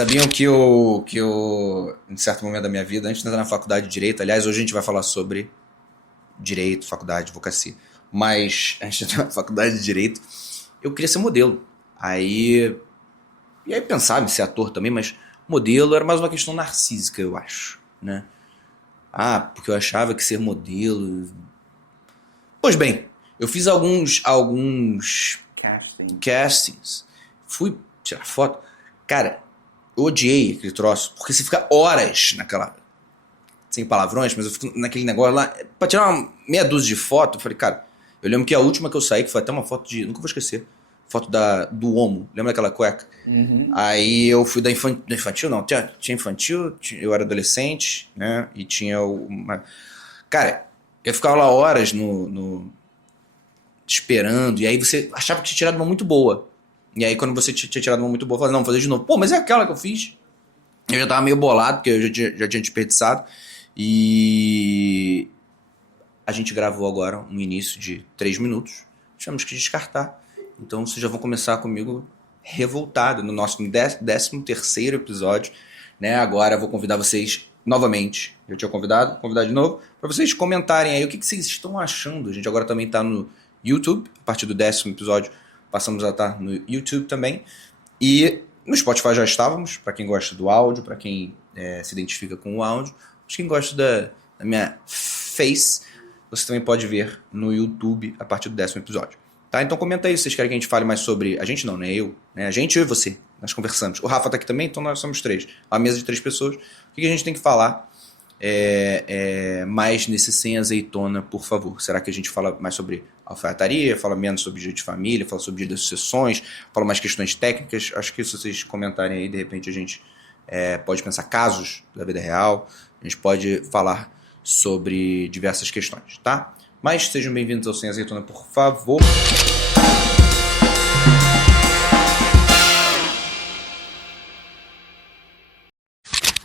Sabiam que eu, em certo momento da minha vida, antes de entrar na faculdade de Direito, aliás, hoje a gente vai falar sobre Direito, faculdade, advocacia, mas antes de entrar na faculdade de Direito, eu queria ser modelo. E aí pensava em ser ator também, mas modelo era mais uma questão narcísica, eu acho, né? Ah, porque eu achava que ser modelo... Pois bem, eu fiz alguns castings, fui tirar foto. Cara, eu odiei aquele troço, porque você fica horas naquela... Sem palavrões, mas eu fico naquele negócio lá. Pra tirar uma meia dúzia de foto, eu falei, cara... Eu lembro que a última que eu saí, que foi até uma foto de... Nunca vou esquecer. Foto do Omo. Lembra daquela cueca? Uhum. Aí eu fui da infantil, não. Tinha infantil, eu era adolescente, né? E tinha uma... Cara, eu ficava lá horas esperando. E aí você achava que tinha tirado uma muito boa. E aí quando você tinha tirado uma muito boa, eu falava, não, vou fazer de novo. Pô, mas é aquela que eu fiz. Eu já tava meio bolado, porque eu já tinha desperdiçado. E a gente gravou agora um início de 3 minutos. Tivemos que descartar. Então vocês já vão começar comigo revoltado no nosso 13º episódio, né? Agora vou convidar vocês novamente. Eu tinha convidar de novo, para vocês comentarem aí o que vocês estão achando. A gente agora também está no YouTube, a partir do 10º episódio passamos a estar no YouTube também. E no Spotify já estávamos, para quem gosta do áudio, para quem se identifica com o áudio. Para quem gosta da minha face, você também pode ver no YouTube a partir do 10º episódio. Tá? Então comenta aí se vocês querem que a gente fale mais sobre... A gente não, né? Eu. Né? A gente, eu e você. Nós conversamos. O Rafa tá aqui também, então nós somos 3. Uma mesa de 3 pessoas. O que a gente tem que falar mais nesse Sem Azeitona, por favor? Será que a gente fala mais sobre alfaiataria? Fala menos sobre direito de família? Fala sobre direito das sucessões? Fala mais questões técnicas? Acho que se vocês comentarem aí, de repente a gente pode pensar casos da vida real. A gente pode falar sobre diversas questões, tá? Mas sejam bem-vindos ao Sem Azeitona, por favor.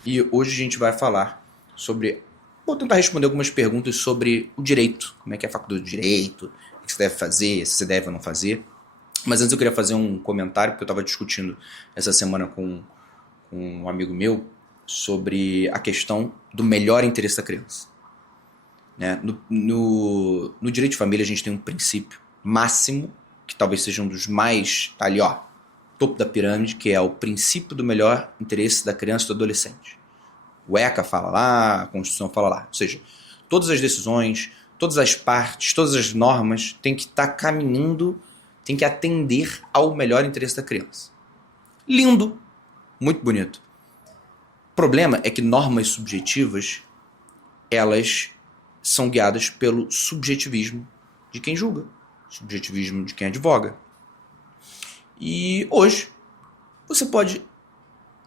E hoje a gente vai falar sobre... Vou tentar responder algumas perguntas sobre o direito. Como é que é a faculdade do direito? O que você deve fazer? Se você deve ou não fazer. Mas antes eu queria fazer um comentário, porque eu estava discutindo essa semana com um amigo meu sobre a questão do melhor interesse da criança. Né? No direito de família a gente tem um princípio máximo, que talvez seja um dos mais ali, ó, topo da pirâmide, que é o princípio do melhor interesse da criança e do adolescente. O ECA fala lá, a Constituição fala lá. Ou seja, todas as decisões, todas as partes, todas as normas têm que estar caminhando, têm que atender ao melhor interesse da criança. Lindo, muito bonito. O problema é que normas subjetivas, elas são guiadas pelo subjetivismo de quem julga, subjetivismo de quem advoga. E hoje você pode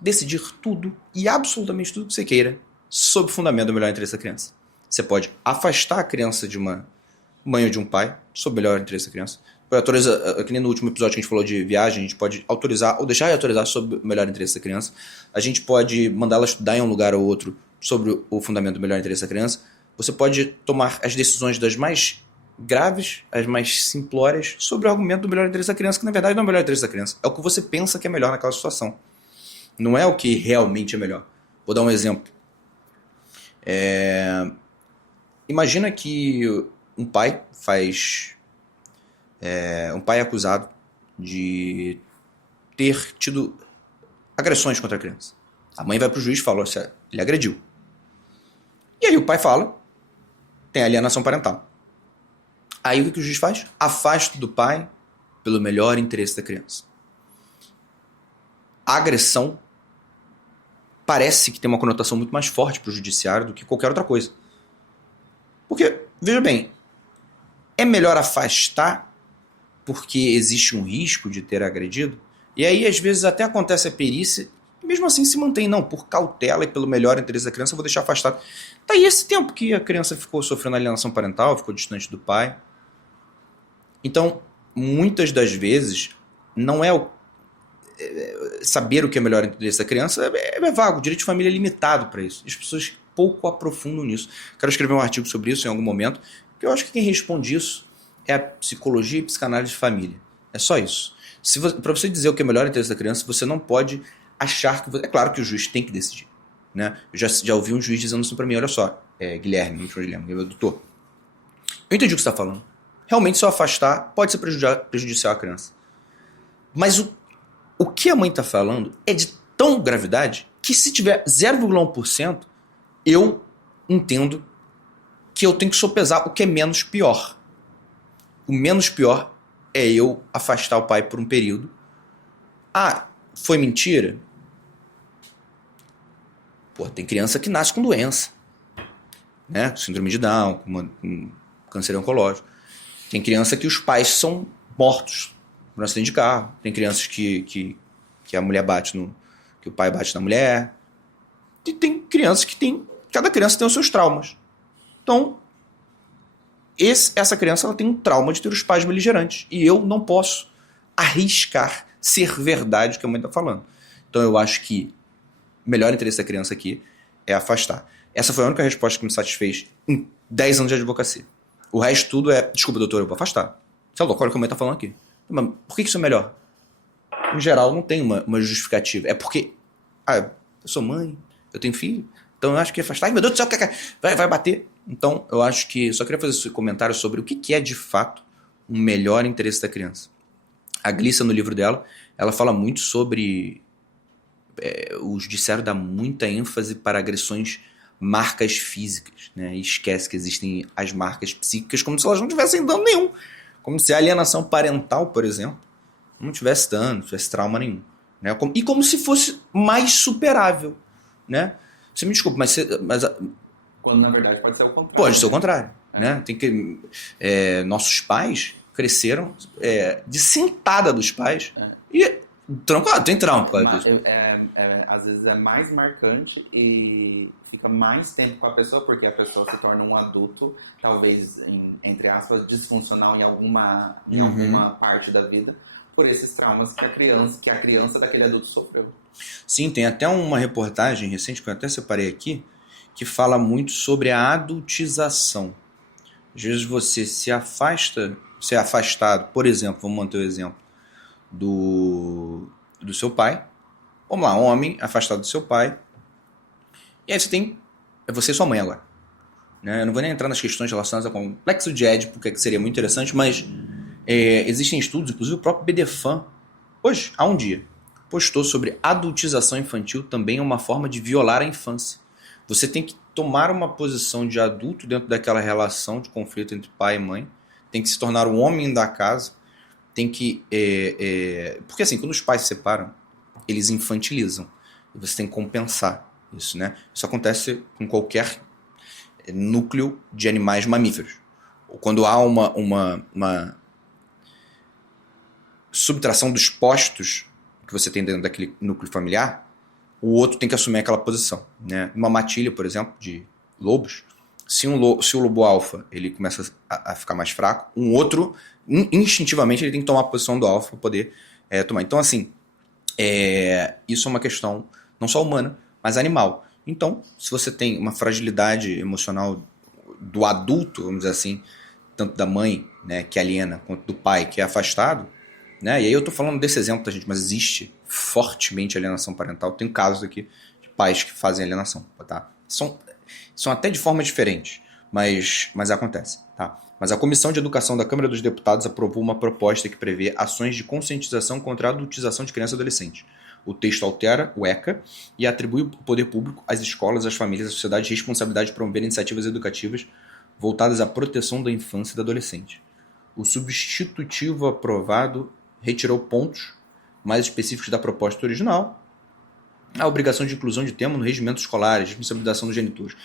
decidir tudo e absolutamente tudo que você queira sob o fundamento do melhor interesse da criança. Você pode afastar a criança de uma mãe ou de um pai sob o melhor interesse da criança. Que nem no último episódio que a gente falou de viagem, a gente pode autorizar ou deixar de autorizar sob o melhor interesse da criança. A gente pode mandá-la estudar em um lugar ou outro sobre o fundamento do melhor interesse da criança. Você pode tomar as decisões das mais graves, as mais simplórias, sobre o argumento do melhor interesse da criança, que na verdade não é o melhor interesse da criança. É o que você pensa que é melhor naquela situação. Não é o que realmente é melhor. Vou dar um exemplo. Imagina que um pai é acusado de ter tido agressões contra a criança. A mãe vai para o juiz e fala, ele agrediu. E aí o pai fala, tem alienação parental. Aí o que o juiz faz? Afasta do pai pelo melhor interesse da criança. A agressão parece que tem uma conotação muito mais forte para o judiciário do que qualquer outra coisa. Porque, veja bem, é melhor afastar porque existe um risco de ter agredido? E aí, às vezes, até acontece a perícia e mesmo assim se mantém, não, por cautela e pelo melhor interesse da criança, eu vou deixar afastado. Tá aí esse tempo que a criança ficou sofrendo alienação parental, ficou distante do pai. Então, muitas das vezes, não é saber o que é melhor interesse da criança é vago. O direito de família é limitado para isso. As pessoas pouco aprofundam nisso. Quero escrever um artigo sobre isso em algum momento, porque eu acho que quem responde isso é a psicologia e psicanálise de família. É só isso. Para você dizer o que é melhor interesse da criança, você não pode achar que... É claro que o juiz tem que decidir, né? Eu já ouvi um juiz dizendo isso pra mim, olha só, Guilherme, não foi Guilherme, doutor, eu entendi o que você está falando. Realmente, se eu afastar, pode ser prejudicial à criança. Mas o que a mãe está falando é de tão gravidade que se tiver 0,1%, eu entendo que eu tenho que sopesar o que é menos pior. O menos pior é eu afastar o pai por um período. Ah, foi mentira? Pô, tem criança que nasce com doença, né? Síndrome de Down, com câncer oncológico. Tem criança que os pais são mortos por um acidente de carro. Tem crianças que a mulher que o pai bate na mulher. E tem crianças cada criança tem os seus traumas. Então, essa criança ela tem um trauma de ter os pais beligerantes. E eu não posso arriscar ser verdade o que a mãe está falando. Então, eu acho que o melhor interesse da criança aqui é afastar. Essa foi a única resposta que me satisfez em 10 anos de advocacia. O resto tudo é, desculpa, doutor, eu vou afastar. Você é louco, olha o que a mãe está falando aqui. Mas por que isso é melhor? Em geral, não tem uma justificativa. É porque, eu sou mãe, eu tenho filho, então eu acho que afastar. Ai, meu Deus do céu, vai bater. Então, eu acho que só queria fazer esse comentário sobre o que é de fato o melhor interesse da criança. A Glissa, no livro dela, ela fala muito sobre... o judiciário dá muita ênfase para agressões, marcas físicas, né? E esquece que existem as marcas psíquicas como se elas não tivessem dano nenhum. Como se a alienação parental, por exemplo, não tivesse dano, não tivesse trauma nenhum. Né? E como se fosse mais superável. Né? Você me desculpa, mas quando na verdade pode ser o contrário. Pode ser o contrário. Né? Tem que, nossos pais cresceram de sentada dos pais e tranquilo, tem trauma por causa disso. Às vezes é mais marcante e fica mais tempo com a pessoa, porque a pessoa se torna um adulto, talvez, entre aspas, disfuncional em alguma parte da vida, por esses traumas que a criança daquele adulto sofreu. Sim, tem até uma reportagem recente, que eu até separei aqui, que fala muito sobre a adultização. Às vezes você se afasta, você é afastado, por exemplo, vamos manter o exemplo, do seu pai. Vamos lá, um homem afastado do seu pai. E aí você tem... É você e sua mãe agora. Né? Eu não vou nem entrar nas questões relacionadas ao complexo de Édipo, que seria muito interessante, mas existem estudos, inclusive o próprio BDFan, hoje, há um dia, postou sobre adultização infantil também é uma forma de violar a infância. Você tem que tomar uma posição de adulto dentro daquela relação de conflito entre pai e mãe, tem que se tornar o homem da casa, tem que... porque assim, quando os pais se separam, eles infantilizam. E você tem que compensar isso, né? Isso acontece com qualquer núcleo de animais mamíferos. Quando há uma subtração dos postos que você tem dentro daquele núcleo familiar, o outro tem que assumir aquela posição, né? Uma matilha, por exemplo, de lobos, se o lobo alfa ele começa a ficar mais fraco, um outro, instintivamente, ele tem que tomar a posição do alfa para poder tomar. Então, assim, isso é uma questão não só humana, mas animal. Então, se você tem uma fragilidade emocional do adulto, vamos dizer assim, tanto da mãe, né, que aliena, quanto do pai, que é afastado, né? E aí eu tô falando desse exemplo, tá, gente? Mas existe fortemente alienação parental. Tem casos aqui de pais que fazem alienação, tá? São até de forma diferente, mas acontece, tá? Mas a Comissão de Educação da Câmara dos Deputados aprovou uma proposta que prevê ações de conscientização contra a adultização de criança e adolescente. O texto altera o ECA e atribui ao poder público, às escolas, às famílias, à sociedade responsabilidade de promover iniciativas educativas voltadas à proteção da infância e do adolescente. O substitutivo aprovado retirou pontos mais específicos da proposta original, a obrigação de inclusão de tema no regimento escolar, a responsabilização dos genitores.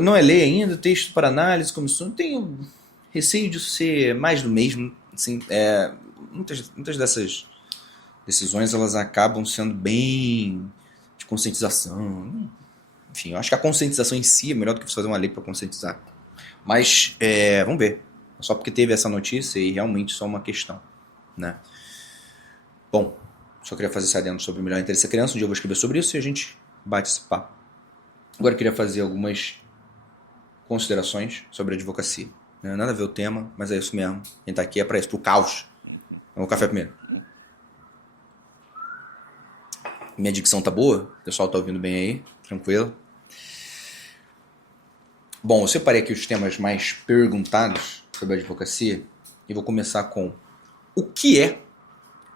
Não é lei ainda, texto para análise, comissão, tenho receio disso ser mais do mesmo. Assim, muitas dessas decisões elas acabam sendo bem de conscientização. Enfim, eu acho que a conscientização em si é melhor do que você fazer uma lei para conscientizar. Mas, vamos ver. Só porque teve essa notícia e realmente só uma questão, né? Bom, só queria fazer esse adendo sobre o melhor interesse da criança. Um dia eu vou escrever sobre isso e a gente bate esse papo. Agora eu queria fazer algumas considerações sobre a advocacia. Nada a ver o tema, mas é isso mesmo. Quem tá aqui é para isso, pro caos. Vamos ao café primeiro. Minha dicção tá boa? O pessoal tá ouvindo bem aí? Tranquilo? Bom, eu separei aqui os temas mais perguntados sobre a advocacia e vou começar com o que é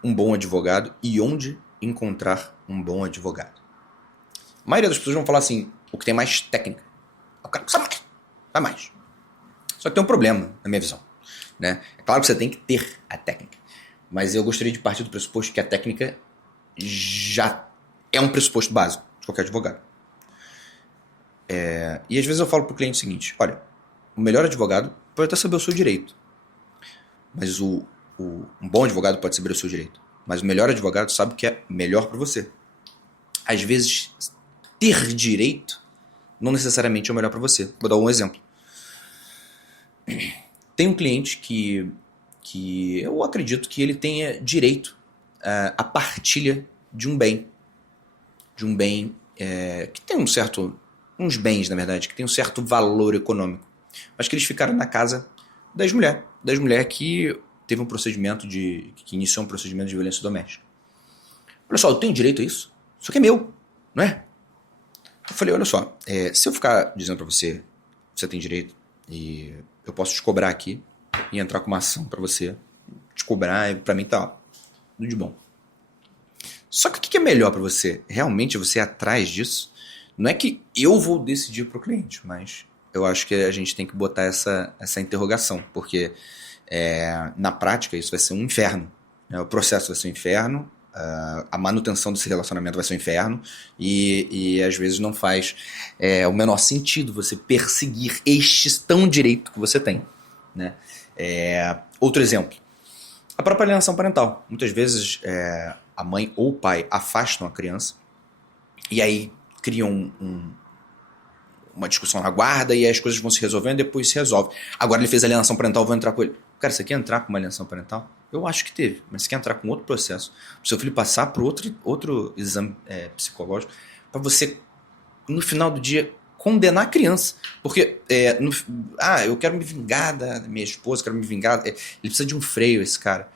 um bom advogado e onde encontrar um bom advogado. A maioria das pessoas vão falar assim, o que tem mais técnica. O cara que sabe mais, vai mais. Só que tem um problema, na minha visão. Né? É claro que você tem que ter a técnica, mas eu gostaria de partir do pressuposto que a técnica já é um pressuposto básico de qualquer advogado. E às vezes eu falo para o cliente o seguinte, olha, o melhor advogado pode até saber o seu direito, mas um bom advogado pode saber o seu direito, mas o melhor advogado sabe o que é melhor para você. Às vezes, ter direito não necessariamente é o melhor para você. Vou dar um exemplo. Tem um cliente que eu acredito que ele tenha direito à partilha de um bem. De um bem que tem uns bens, na verdade, que tem um certo valor econômico. Mas que eles ficaram na casa das mulheres que teve um procedimento que iniciou um procedimento de violência doméstica. Olha só, eu tenho direito a isso? Isso aqui é meu, não é? Eu falei, olha só, se eu ficar dizendo pra você, você tem direito, e eu posso te cobrar aqui, e entrar com uma ação pra você, te cobrar, e pra mim tá tudo de bom. Só que o que é melhor pra você? Realmente você ir atrás disso? Não é que eu vou decidir pro cliente, mas eu acho que a gente tem que botar essa interrogação, porque na prática isso vai ser um inferno. Né? O processo vai ser um inferno, a manutenção desse relacionamento vai ser um inferno e às vezes não faz o menor sentido você perseguir este tão direito que você tem. Né? Outro exemplo, a própria alienação parental. Muitas vezes a mãe ou o pai afastam a criança e aí criam uma discussão na guarda e aí as coisas vão se resolvendo e depois se resolve. Agora ele fez alienação parental, vou entrar com ele. Cara, você quer entrar com uma alienação parental? Eu acho que teve, mas você quer entrar com outro processo. O seu filho passar por outro exame psicológico para você, no final do dia, condenar a criança. Porque, eu quero me vingar da minha esposa, quero me vingar. Ele precisa de um freio, esse cara.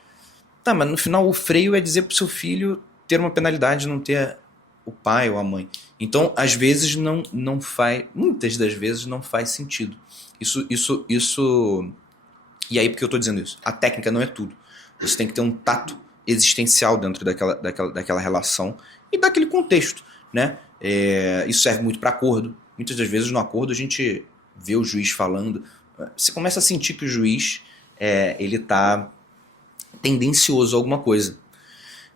Tá, mas no final o freio é dizer pro seu filho ter uma penalidade de não ter o pai ou a mãe. Então, às vezes, não faz... Muitas das vezes não faz sentido. Isso... E aí, por que eu tô dizendo isso? A técnica não é tudo. Você tem que ter um tato existencial dentro daquela relação e daquele contexto, né? Isso serve muito para acordo. Muitas das vezes no acordo a gente vê o juiz falando. Você começa a sentir que o juiz ele tá tendencioso a alguma coisa.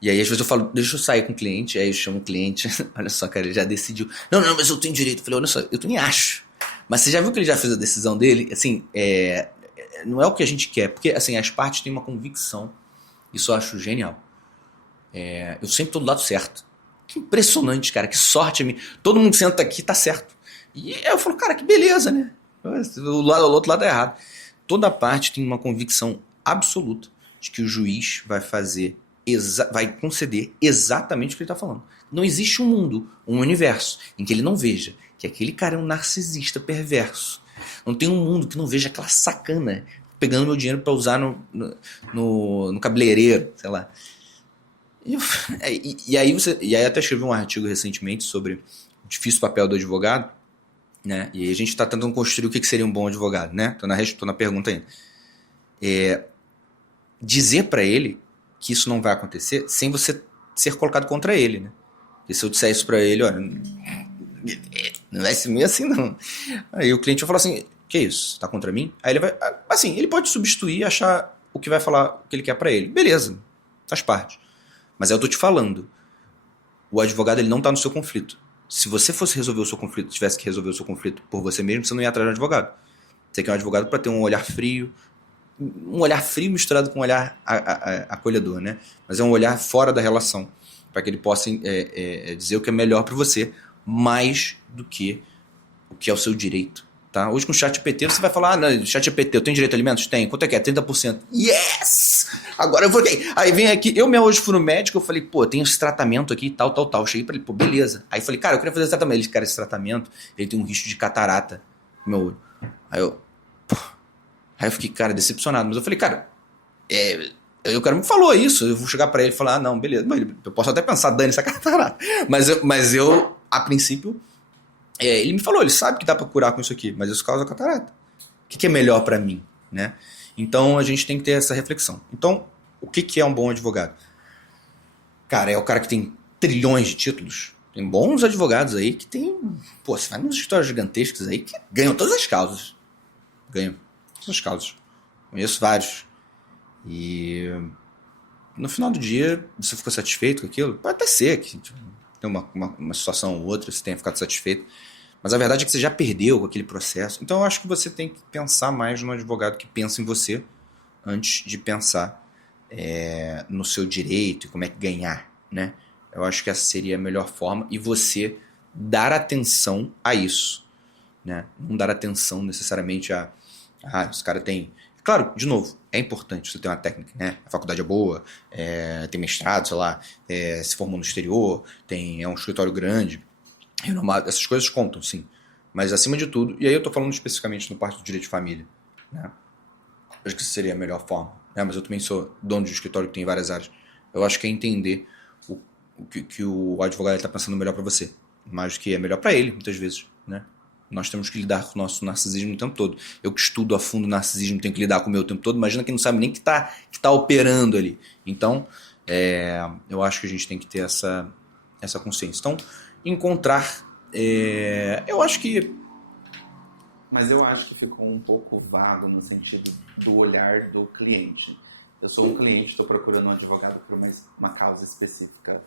E aí às vezes eu falo, deixa eu sair com o cliente, aí eu chamo o cliente, olha só, cara, ele já decidiu. Não, mas eu tenho direito. Eu falei, olha só, eu nem acho. Mas você já viu que ele já fez a decisão dele? Assim, não é o que a gente quer, porque assim, as partes têm uma convicção. Isso eu acho genial. Eu sempre tô do lado certo. Que impressionante, cara, que sorte a mim. Todo mundo senta aqui, tá certo. E eu falo, cara, que beleza, né? O outro lado é errado. Toda parte tem uma convicção absoluta de que o juiz vai conceder exatamente o que ele está falando. Não existe um mundo, um universo, em que ele não veja que aquele cara é um narcisista perverso. Não tem um mundo que não veja aquela sacana pegando meu dinheiro para usar no cabeleireiro, sei lá. E aí até escrevi um artigo recentemente sobre o difícil papel do advogado, né? E aí a gente está tentando construir o que seria um bom advogado, né? Tô na pergunta ainda. Dizer para ele que isso não vai acontecer sem você ser colocado contra ele, né? Porque se eu disser isso para ele, olha, não vai ser meio assim não. Aí o cliente vai falar assim, que isso? Tá contra mim? Aí ele vai, assim, ele pode substituir e achar o que vai falar, o que ele quer para ele. Beleza, faz parte. Mas eu tô te falando, o advogado ele não tá no seu conflito. Se você fosse resolver o seu conflito, tivesse que resolver o seu conflito por você mesmo, você não ia atrás de um advogado. Você quer um advogado para ter um olhar frio misturado com um olhar acolhedor, né? Mas é um olhar fora da relação, para que ele possa dizer o que é melhor para você, mais do que o que é o seu direito. Tá? Hoje com o ChatGPT você vai falar, não, ChatGPT, eu tenho direito a alimentos? Tenho. Quanto é que é? 30%. Yes! Agora eu vou... Aí vem aqui, eu mesmo hoje fui no médico, eu falei, pô, tem esse tratamento aqui, tal. Cheguei pra ele, pô, beleza. Aí falei, cara, eu queria fazer esse tratamento. Ele, cara, esse tratamento, ele tem um risco de catarata no meu olho. Aí eu fiquei, cara, decepcionado. Mas eu falei, cara, O cara me falou isso, eu vou chegar pra ele e falar, não, beleza, eu posso até pensar, dane essa catarata, mas eu a princípio, ele me falou, ele sabe que dá pra curar com isso aqui, mas isso causa catarata. O que é melhor pra mim, né? Então a gente tem que ter essa reflexão. Então, o que é um bom advogado? Cara, é o cara que tem trilhões de títulos. Tem bons advogados aí que tem, pô, você vai nos escritórios gigantescos aí que ganham todas as causas. Ganham todas as causas. Conheço vários. E no final do dia, você ficou satisfeito com aquilo? Pode até ser que tipo, tem uma situação ou outra você tenha ficado satisfeito. Mas a verdade é que você já perdeu com aquele processo. Então eu acho que você tem que pensar mais no advogado que pensa em você antes de pensar no seu direito e como é que ganhar, né? Eu acho que essa seria a melhor forma e você dar atenção a isso, né? Não dar atenção necessariamente a esse cara tem... Claro, de novo, é importante você ter uma técnica, né? A faculdade é boa, tem mestrado, sei lá, se formou no exterior, é um escritório grande, renomado, essas coisas contam, sim. Mas acima de tudo, e aí eu tô falando especificamente no parte do direito de família, né? Acho que essa seria a melhor forma, né? Mas eu também sou dono de um escritório que tem várias áreas. Eu acho que é entender o que o advogado está pensando melhor para você, mais do que é melhor para ele, muitas vezes, né? Nós temos que lidar com o nosso narcisismo o tempo todo. Eu que estudo a fundo o narcisismo tenho que lidar com o meu o tempo todo. Imagina quem não sabe nem que tá operando ali. Então, eu acho que a gente tem que ter essa consciência. Então, encontrar... eu acho que... Mas eu acho que ficou um pouco vago no sentido do olhar do cliente. Eu sou um cliente, estou procurando um advogado por uma causa específica.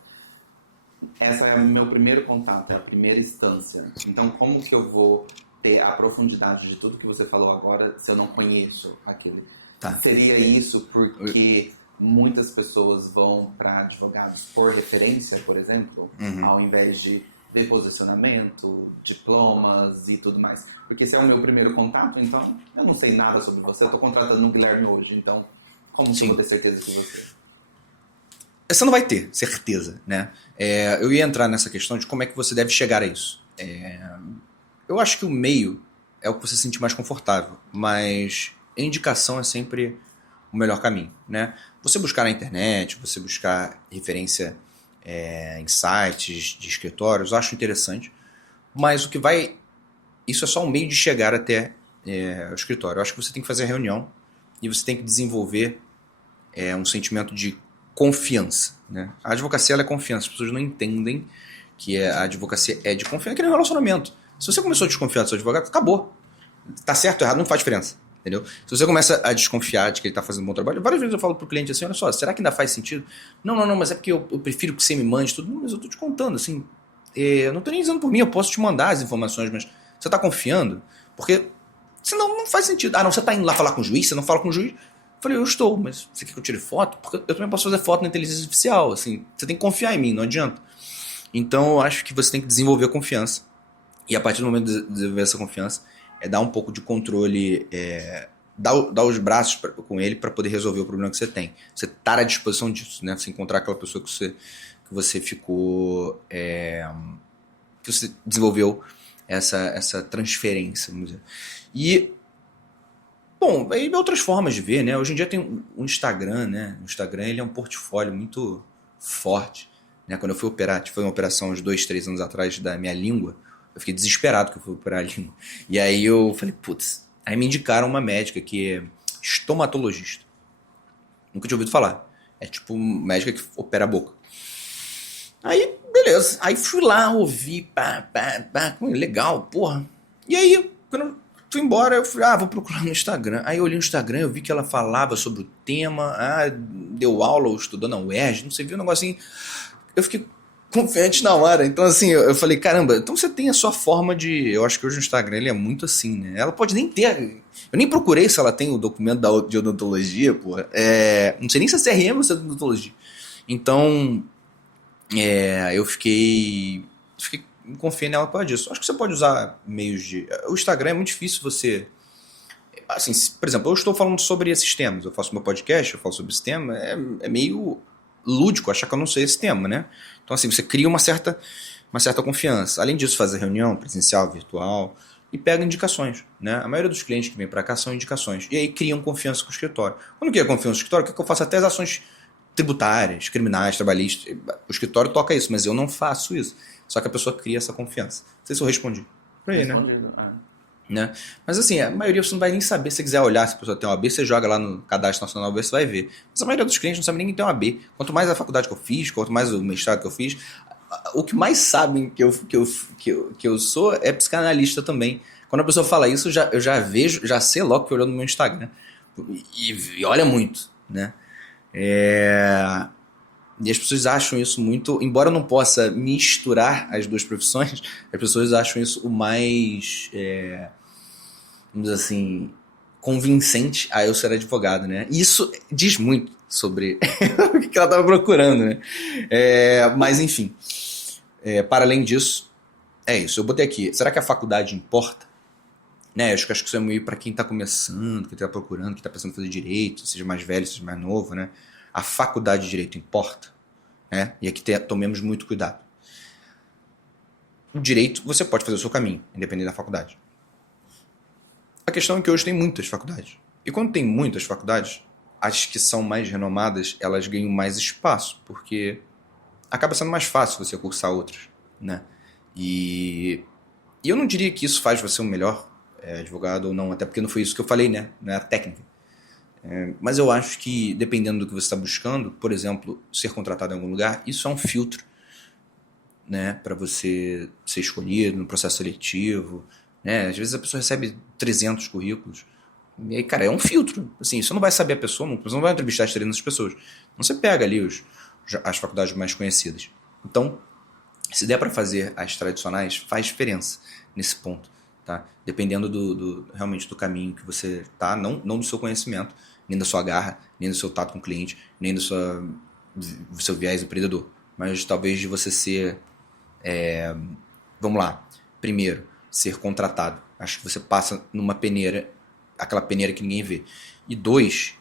Essa é o meu primeiro contato, é a primeira instância. Então, como que eu vou ter a profundidade de tudo que você falou agora se eu não conheço aquele? Tá. Seria isso porque muitas pessoas vão para advogados por referência, por exemplo, ao invés de ver posicionamento, diplomas e tudo mais? Porque esse é o meu primeiro contato, então eu não sei nada sobre você. Eu estou contratando o Guilherme hoje, então como que eu vou ter certeza que você... Você não vai ter certeza, né? Eu ia entrar nessa questão de como é que você deve chegar a isso. Eu acho que o meio é o que você se sentir mais confortável, mas a indicação é sempre o melhor caminho, né? Você buscar na internet, você buscar referência em sites de escritórios, eu acho interessante, mas isso é só um meio de chegar até o escritório. Eu acho que você tem que fazer a reunião e você tem que desenvolver um sentimento de confiança, né? A advocacia ela é confiança. As pessoas não entendem que a advocacia é de confiança, que nem um relacionamento. Se você começou a desconfiar do seu advogado, acabou. Tá certo ou errado, não faz diferença. Entendeu? Se você começa a desconfiar de que ele está fazendo um bom trabalho, várias vezes eu falo pro cliente assim, olha só, será que ainda faz sentido? Não, mas é porque eu prefiro que você me mande tudo. Não, mas eu tô te contando, assim, eu não tô nem dizendo por mim, eu posso te mandar as informações, mas você tá confiando? Porque senão não faz sentido. Não, você tá indo lá falar com o juiz, você não fala com o juiz. Eu falei, eu estou, mas você quer que eu tire foto? Porque eu também posso fazer foto na inteligência artificial, assim, você tem que confiar em mim, não adianta. Então eu acho que você tem que desenvolver a confiança. E a partir do momento de desenvolver essa confiança, dar um pouco de controle, dar os braços com ele para poder resolver o problema que você tem. Você estar à disposição disso, né? Você encontrar aquela pessoa que você ficou... que você desenvolveu essa transferência, vamos dizer. E... Bom, aí outras formas de ver, né? Hoje em dia tem o Instagram, né? O Instagram ele é um portfólio muito forte, né? Quando eu fui operar, foi uma operação uns 2, 3 anos atrás da minha língua, eu fiquei desesperado que eu fui operar a língua. E aí eu falei, putz, aí me indicaram uma médica que é estomatologista. Nunca tinha ouvido falar. É tipo médica que opera a boca. Aí, beleza. Aí fui lá, ouvi, legal, porra. E aí, quando eu fui embora, eu fui, vou procurar no Instagram. Aí eu olhei no Instagram, eu vi que ela falava sobre o tema, deu aula ou estudou na UERJ, não sei, viu um negocinho. Eu fiquei confiante na hora. Então, assim, eu falei, caramba, então você tem a sua forma de... Eu acho que hoje o Instagram ele é muito assim, né? Ela pode nem ter... Eu nem procurei se ela tem o documento de odontologia, porra. Não sei nem se é CRM ou se é de odontologia. Então, eu fiquei confiei nela por causa disso. Acho que você pode usar meios de... O Instagram é muito difícil você... Assim, por exemplo, eu estou falando sobre esses temas. Eu faço meu podcast, eu falo sobre esse tema. É meio lúdico achar que eu não sei esse tema, né? Então, assim, você cria uma certa confiança. Além disso, fazer reunião presencial, virtual. e pega indicações, né? A maioria dos clientes que vem para cá são indicações. E aí criam confiança com o escritório. Quando cria confiança com o escritório, o que eu faço? Até as ações tributárias, criminais, trabalhistas. O escritório toca isso, mas eu não faço isso. Só que a pessoa cria essa confiança. Não sei se eu respondi. Por aí, né? Mas assim, a maioria você não vai nem saber. Se você quiser olhar se a pessoa tem uma AB, você joga lá no Cadastro Nacional AB, você vai ver. Mas a maioria dos clientes não sabe nem quem tem uma AB. Quanto mais a faculdade que eu fiz, quanto mais o mestrado que eu fiz, o que mais sabem que eu sou é psicanalista também. Quando a pessoa fala isso, eu já vejo, já sei logo que olhou no meu Instagram. E olha muito, né? E as pessoas acham isso muito... Embora eu não possa misturar as duas profissões, as pessoas acham isso o mais... vamos dizer assim... convincente a eu ser advogado, né? E isso diz muito sobre o que ela estava procurando, né? Mas, enfim... para além disso, é isso. Eu botei aqui. Será que a faculdade importa? Né? Acho que isso é meio para quem está começando, quem está procurando, quem está pensando em fazer direito, seja mais velho, seja mais novo, né? A faculdade de direito importa? Né? E aqui tomemos muito cuidado. O direito, você pode fazer o seu caminho, independente da faculdade. A questão é que hoje tem muitas faculdades. E quando tem muitas faculdades, as que são mais renomadas, elas ganham mais espaço, porque acaba sendo mais fácil você cursar outras, né? E eu não diria que isso faz você um melhor advogado ou não, até porque não foi isso que eu falei, né? Não é a técnica. Mas eu acho que, dependendo do que você está buscando, por exemplo, ser contratado em algum lugar, isso é um filtro, né? Para você ser escolhido no processo seletivo, né? Às vezes a pessoa recebe 300 currículos, e aí, cara, é um filtro. Assim, você não vai saber a pessoa, você não vai entrevistar as 300 pessoas. Então você pega ali as faculdades mais conhecidas. Então, se der para fazer as tradicionais, faz diferença nesse ponto, tá? Dependendo realmente do caminho que você tá, não do seu conhecimento, nem da sua garra, nem do seu tato com o cliente, nem do seu viés empreendedor, mas talvez de você ser, vamos lá, primeiro, ser contratado. Acho que você passa numa peneira, aquela peneira que ninguém vê. E dois,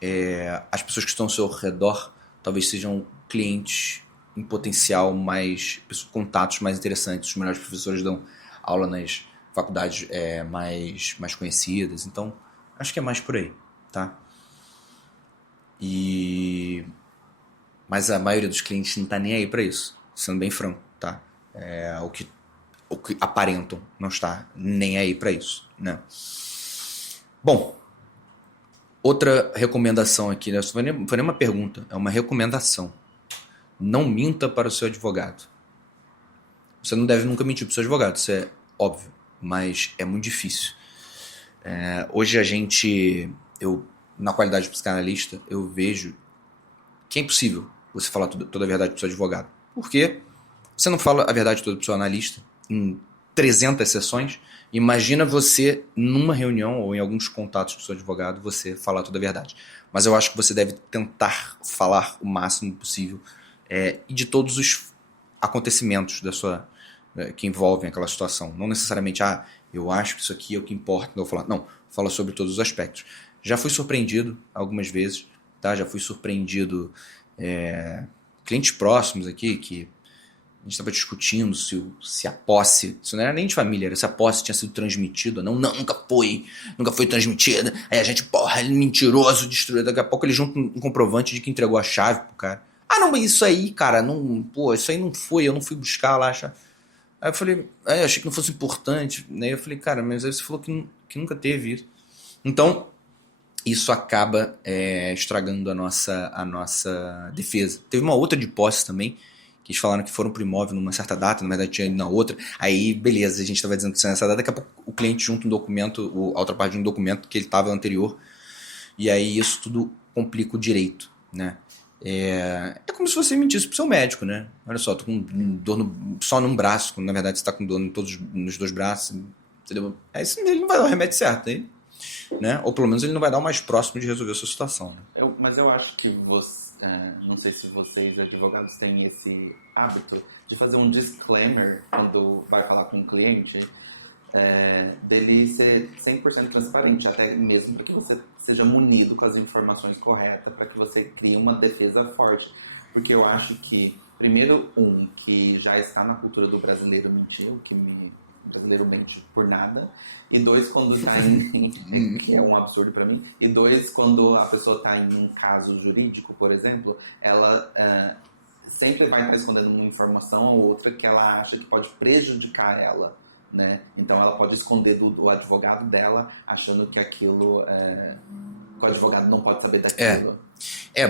as pessoas que estão ao seu redor talvez sejam clientes em potencial contatos mais interessantes. Os melhores professores dão aula nas faculdades mais conhecidas. Então, acho que é mais por aí, tá? Mas a maioria dos clientes não tá nem aí para isso, sendo bem franco, tá? O que aparentam não está nem aí para isso, né? Bom, outra recomendação aqui, né? Não foi nem uma pergunta, é uma recomendação. Não minta para o seu advogado. Você não deve nunca mentir para o seu advogado, isso é óbvio, mas é muito difícil. Hoje eu, na qualidade de psicanalista, eu vejo que é impossível você falar toda a verdade para o seu advogado. Por quê? Você não fala a verdade toda para o seu analista em 300 sessões. Imagina você, numa reunião ou em alguns contatos com o seu advogado, você falar toda a verdade. Mas eu acho que você deve tentar falar o máximo possível e de todos os acontecimentos que envolvem aquela situação. Não necessariamente, eu acho que isso aqui é o que importa. Eu vou falar, não, fala sobre todos os aspectos. Já fui surpreendido algumas vezes, tá? Já fui surpreendido clientes próximos aqui que a gente estava discutindo se a posse, isso não era nem de família, era se a posse tinha sido transmitida ou não. Não, nunca foi transmitida. Aí a gente, porra, ele é mentiroso, destruído. Daqui a pouco ele junta um comprovante de que entregou a chave pro cara. Não, mas isso aí, cara, isso aí não foi, eu não fui buscar lá. Aí eu falei, eu achei que não fosse importante. Aí eu falei, cara, mas aí você falou que nunca teve isso. Então, isso acaba estragando a nossa defesa. Teve uma outra de posse também, que eles falaram que foram pro imóvel numa certa data, na verdade tinha ido na outra. Aí, beleza, a gente estava dizendo que tinha nessa data, daqui a pouco o cliente junta um documento, a outra parte de um documento que ele estava anterior. E aí isso tudo complica o direito, né? É como se você mentisse pro seu médico, né? Olha só, tô com dor só num braço, quando na verdade você tá com dor nos dois braços, entendeu? Aí ele não vai dar o remédio certo, aí, né? Ou pelo menos ele não vai dar o mais próximo de resolver a sua situação, né? Mas eu acho que não sei se vocês, advogados, têm esse hábito de fazer um disclaimer quando vai falar com um cliente, dele ser 100% transparente, até mesmo para que você seja munido com as informações corretas, para que você crie uma defesa forte. Porque eu acho que, primeiro, que já está na cultura do brasileiro mentir, o que me brasileiro mente por nada. E 2, quando tá em que é um absurdo pra mim. E 2, quando a pessoa tá em um caso jurídico, por exemplo, ela sempre vai estar escondendo uma informação ou outra que ela acha que pode prejudicar ela, né? Então ela pode esconder do advogado dela, achando que aquilo que o advogado não pode saber daquilo.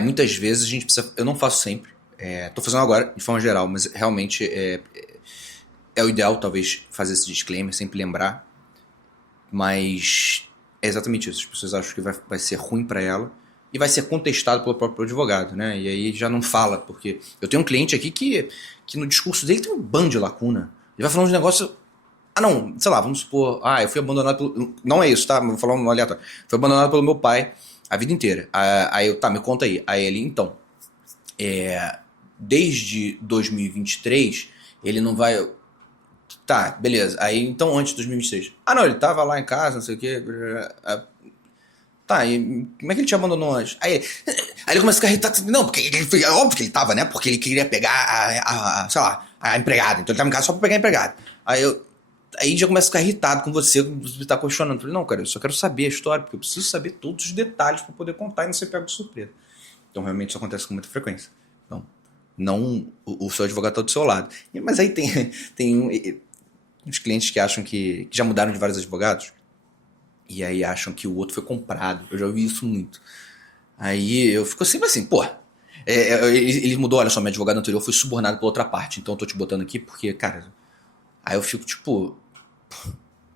Muitas vezes a gente precisa... Eu não faço sempre. Tô fazendo agora, de forma geral, mas realmente é o ideal, talvez, fazer esse disclaimer, sempre lembrar. Mas é exatamente isso. As pessoas acham que vai ser ruim para ela e vai ser contestado pelo próprio advogado, né? E aí já não fala, porque eu tenho um cliente aqui que no discurso dele tem um bando de lacuna. Ele vai falando de negócio... não, sei lá, vamos supor... eu fui abandonado pelo... Não é isso, tá? Vou falar um aleatório. Fui abandonado pelo meu pai a vida inteira. Aí eu, me conta aí. Aí ele, então... desde 2023, ele não vai... Tá, beleza. Aí, então, antes de 2026. Não, ele tava lá em casa, não sei o quê. Tá, e como é que ele te abandonou antes? Aí ele começa a ficar irritado. Não, porque é óbvio que ele tava, né? Porque ele queria pegar sei lá, a empregada. Então ele tava em casa só pra pegar a empregada. Aí já começa a ficar irritado com você tá questionando. Eu falei, não, cara, eu só quero saber a história, porque eu preciso saber todos os detalhes pra poder contar e não ser pego de surpresa. Então, realmente, isso acontece com muita frequência. Então, não o seu advogado tá do seu lado. Mas aí tem uns clientes que acham que já mudaram de vários advogados e aí acham que o outro foi comprado. Eu já ouvi isso muito. Aí eu fico sempre assim, pô, ele mudou, olha só, meu advogado anterior foi subornado por outra parte, então eu tô te botando aqui porque, cara... Aí eu fico tipo,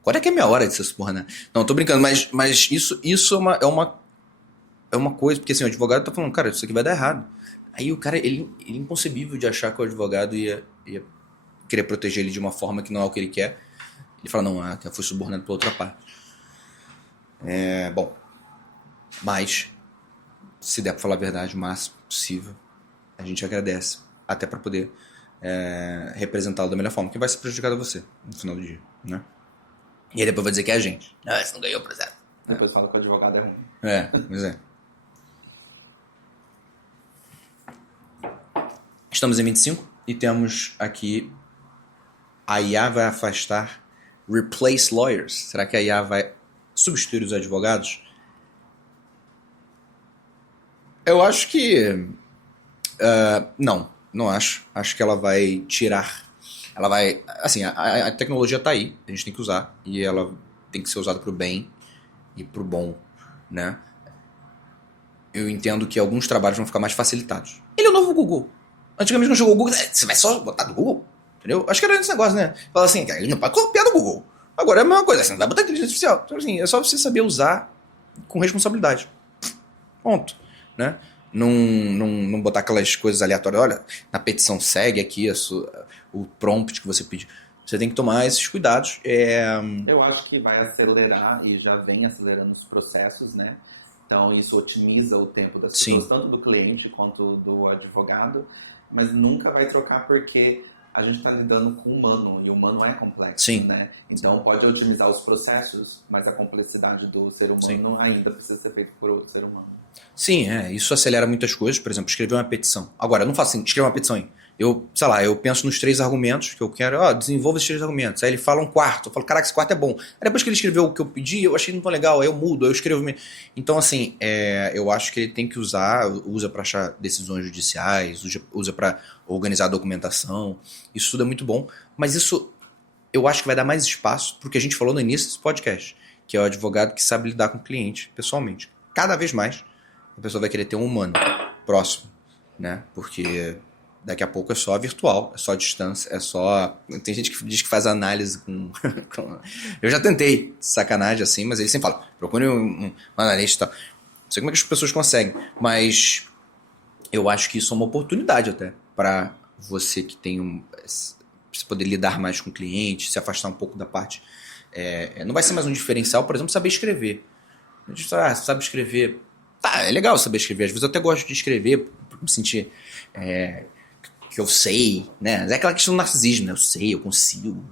qual é que é a minha hora de ser subornado? Não, tô brincando, mas isso é uma coisa, porque assim, o advogado tá falando, cara, isso aqui vai dar errado. Aí o cara, ele é inconcebível de achar que o advogado ia querer proteger ele de uma forma que não é o que ele quer. Ele fala, não, eu fui subornado por outra parte. Bom, mas se der pra falar a verdade o máximo possível, a gente agradece, até pra poder representá-lo da melhor forma, que vai ser prejudicado a você no final do dia, né? E aí depois vai dizer que é a gente. Você não ganhou o processo. Depois fala que o advogado é ruim. Pois é. Estamos em 25 e temos aqui a IA vai afastar replace lawyers. Será que a IA vai substituir os advogados? Eu acho que... não acho. Acho que ela vai tirar... Ela vai... Assim, a tecnologia tá aí. A gente tem que usar. E ela tem que ser usada pro bem e pro bom, né? Eu entendo que alguns trabalhos vão ficar mais facilitados. Ele é o novo Google. Antigamente, quando chegou o Google, você vai só botar do Google? Entendeu? Acho que era esse negócio, né? Fala assim, cara, ele não pode copiar do Google. Agora é a mesma coisa, você não vai botar inteligência artificial. Então, assim, é só você saber usar com responsabilidade. Ponto. Né? Não botar aquelas coisas aleatórias. Olha, na petição segue aqui o prompt que você pediu. Você tem que tomar esses cuidados. Eu acho que vai acelerar e já vem acelerando os processos, né? Então isso otimiza o tempo das pessoas, tanto do cliente quanto do advogado, mas nunca vai trocar porque a gente está lidando com o humano e o humano é complexo, né? Então pode otimizar os processos, mas a complexidade do ser humano ainda precisa ser feita por outro ser humano. Sim, isso acelera muitas coisas. Por exemplo, escrever uma petição. Agora, eu não faço assim, escrever uma petição aí. Eu penso nos 3 argumentos que eu quero, desenvolva esses 3 argumentos. Aí ele fala um quarto, eu falo, caraca, esse quarto é bom. Aí depois que ele escreveu o que eu pedi, eu achei não tão legal, aí eu mudo, aí eu escrevo. Então, assim, eu acho que ele tem que usa para achar decisões judiciais, usa para organizar a documentação. Isso tudo é muito bom, mas isso eu acho que vai dar mais espaço pro que a gente falou no início desse podcast, que é o advogado que sabe lidar com o cliente pessoalmente. Cada vez mais a pessoa vai querer ter um humano próximo, né? Porque daqui a pouco é só virtual, é só distância, é só... Tem gente que diz que faz análise com... Eu já tentei sacanagem assim, mas eles sempre falam, procure um analista e tal. Não sei como é que as pessoas conseguem, mas eu acho que isso é uma oportunidade até para você que tem você poder lidar mais com o cliente, se afastar um pouco da parte... não vai ser mais um diferencial, por exemplo, saber escrever. A gente sabe escrever... Tá, é legal saber escrever. Às vezes eu até gosto de escrever pra me sentir que eu sei, né? É aquela questão do narcisismo, né? Eu sei, eu consigo.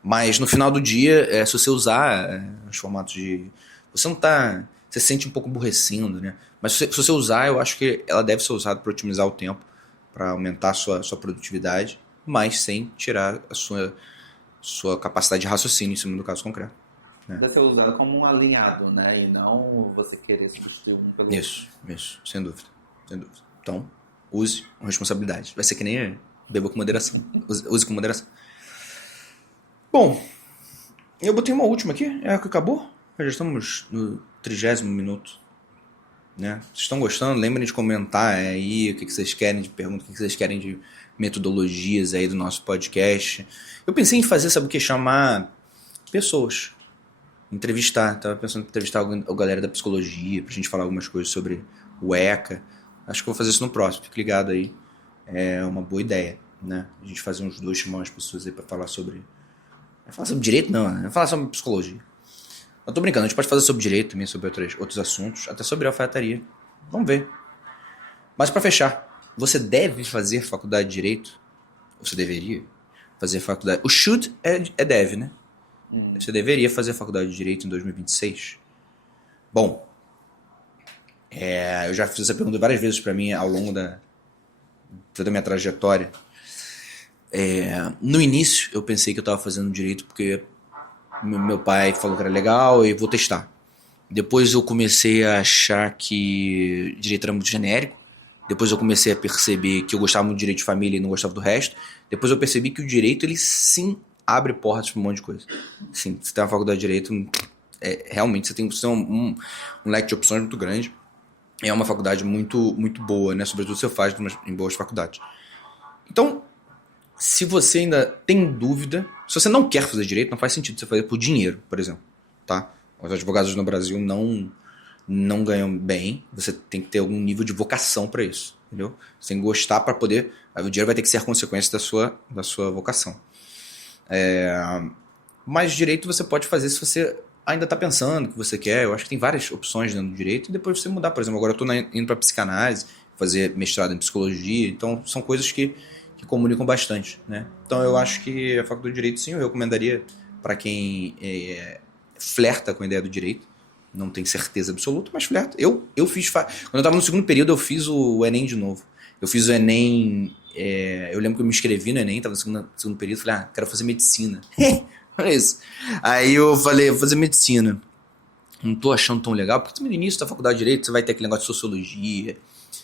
Mas no final do dia, se você usar os formatos de... Você não tá... Você se sente um pouco aborrecendo, né? Mas se você usar, eu acho que ela deve ser usada para otimizar o tempo, para aumentar a sua produtividade, mas sem tirar a sua sua capacidade de raciocínio em cima do caso concreto. Deve ser usado como um alinhado, né? E não você querer substituir um pelo outro. Isso, sem dúvida. Então, use com responsabilidade. Vai ser que nem beba com moderação. Use com moderação. Bom, eu botei uma última aqui. É a que acabou. Já estamos no 30º minuto. Né? Vocês estão gostando? Lembrem de comentar aí o que vocês querem de pergunta, o que vocês querem de metodologias aí do nosso podcast. Eu pensei em fazer, sabe o que? Chamar pessoas. Entrevistar. Tava pensando em entrevistar a galera da psicologia, pra gente falar algumas coisas sobre o ECA. Acho que eu vou fazer isso no próximo. Fique ligado aí. É uma boa ideia, né? A gente fazer uns 2, chamar umas pessoas aí pra falar sobre... Não falar sobre direito, não, né? Falar sobre psicologia. Eu tô brincando, a gente pode fazer sobre direito também, sobre outros assuntos, até sobre alfaiataria. Vamos ver. Mas pra fechar, você deve fazer faculdade de direito? Você deveria fazer faculdade... O should é deve, né? Você deveria fazer faculdade de direito em 2026? Bom, eu já fiz essa pergunta várias vezes pra mim ao longo da minha trajetória. No início, eu pensei que eu estava fazendo direito porque meu pai falou que era legal e vou testar. Depois eu comecei a achar que direito era muito genérico. Depois eu comecei a perceber que eu gostava muito de direito de família e não gostava do resto. Depois eu percebi que o direito, ele sim abre portas para um monte de coisa. Sim, você tem uma faculdade de direito, realmente você tem um leque de opções muito grande. É uma faculdade muito, muito boa, né? Sobretudo se você faz em boas faculdades. Então, se você ainda tem dúvida, se você não quer fazer direito, não faz sentido você fazer por dinheiro, por exemplo, tá? Os advogados no Brasil não ganham bem, você tem que ter algum nível de vocação para isso, entendeu? Você tem que gostar para poder... Aí o dinheiro vai ter que ser a consequência da sua vocação. Mas direito você pode fazer se você ainda está pensando o que você quer. Eu acho que tem várias opções dentro do direito e depois você mudar. Por exemplo, agora eu estou indo para psicanálise, fazer mestrado em psicologia, então são coisas que comunicam bastante, né? Então eu acho que a faculdade de direito, sim, eu recomendaria para quem flerta com a ideia do direito. Não tem certeza absoluta, mas flerta. Eu fiz... Quando eu estava no segundo período, eu fiz o Enem de novo. Eu fiz o Enem... eu lembro que eu me inscrevi no Enem, estava no segundo período, falei, quero fazer medicina. Olha isso. Aí eu falei, vou fazer medicina. Não tô achando tão legal, porque no início da faculdade de direito você vai ter aquele negócio de sociologia.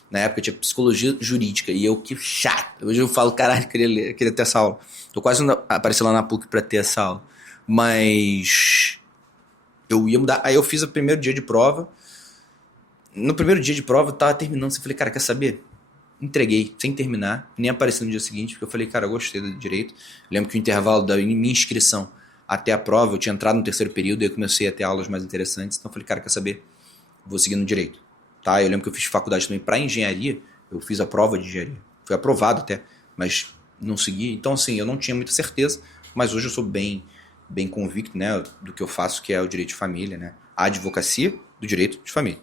Na época tinha psicologia jurídica, e que chato. Hoje eu falo, caralho, queria ter essa aula. Tô quase aparecendo lá na PUC pra ter essa aula. Mas eu ia mudar. Aí eu fiz o primeiro dia de prova. No primeiro dia de prova eu tava terminando, eu falei, cara, quer saber? Entreguei, sem terminar, nem apareci no dia seguinte, porque eu falei, cara, eu gostei do direito. Lembro que o intervalo da minha inscrição até a prova, eu tinha entrado no terceiro período e eu comecei a ter aulas mais interessantes, então eu falei, cara, quer saber? Vou seguir no direito. Tá? Eu lembro que eu fiz faculdade também para engenharia, eu fiz a prova de engenharia, fui aprovado até, mas não segui. Então, assim, eu não tinha muita certeza, mas hoje eu sou bem convicto, né, do que eu faço, que é o direito de família, né? A advocacia do direito de família.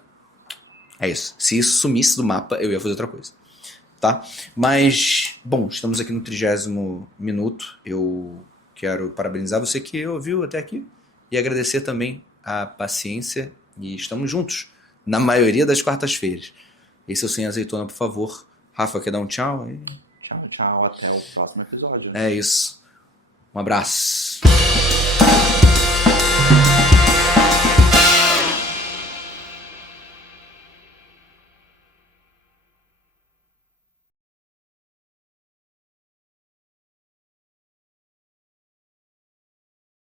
É isso. Se isso sumisse do mapa, eu ia fazer outra coisa. Tá? Mas, bom, estamos aqui no 30º minuto. Eu quero parabenizar você que ouviu até aqui e agradecer também a paciência, e estamos juntos na maioria das quartas-feiras. Esse é o Sem Azeitona, por favor. Rafa, quer dar um tchau? Tchau, até o próximo episódio. É isso. Um abraço.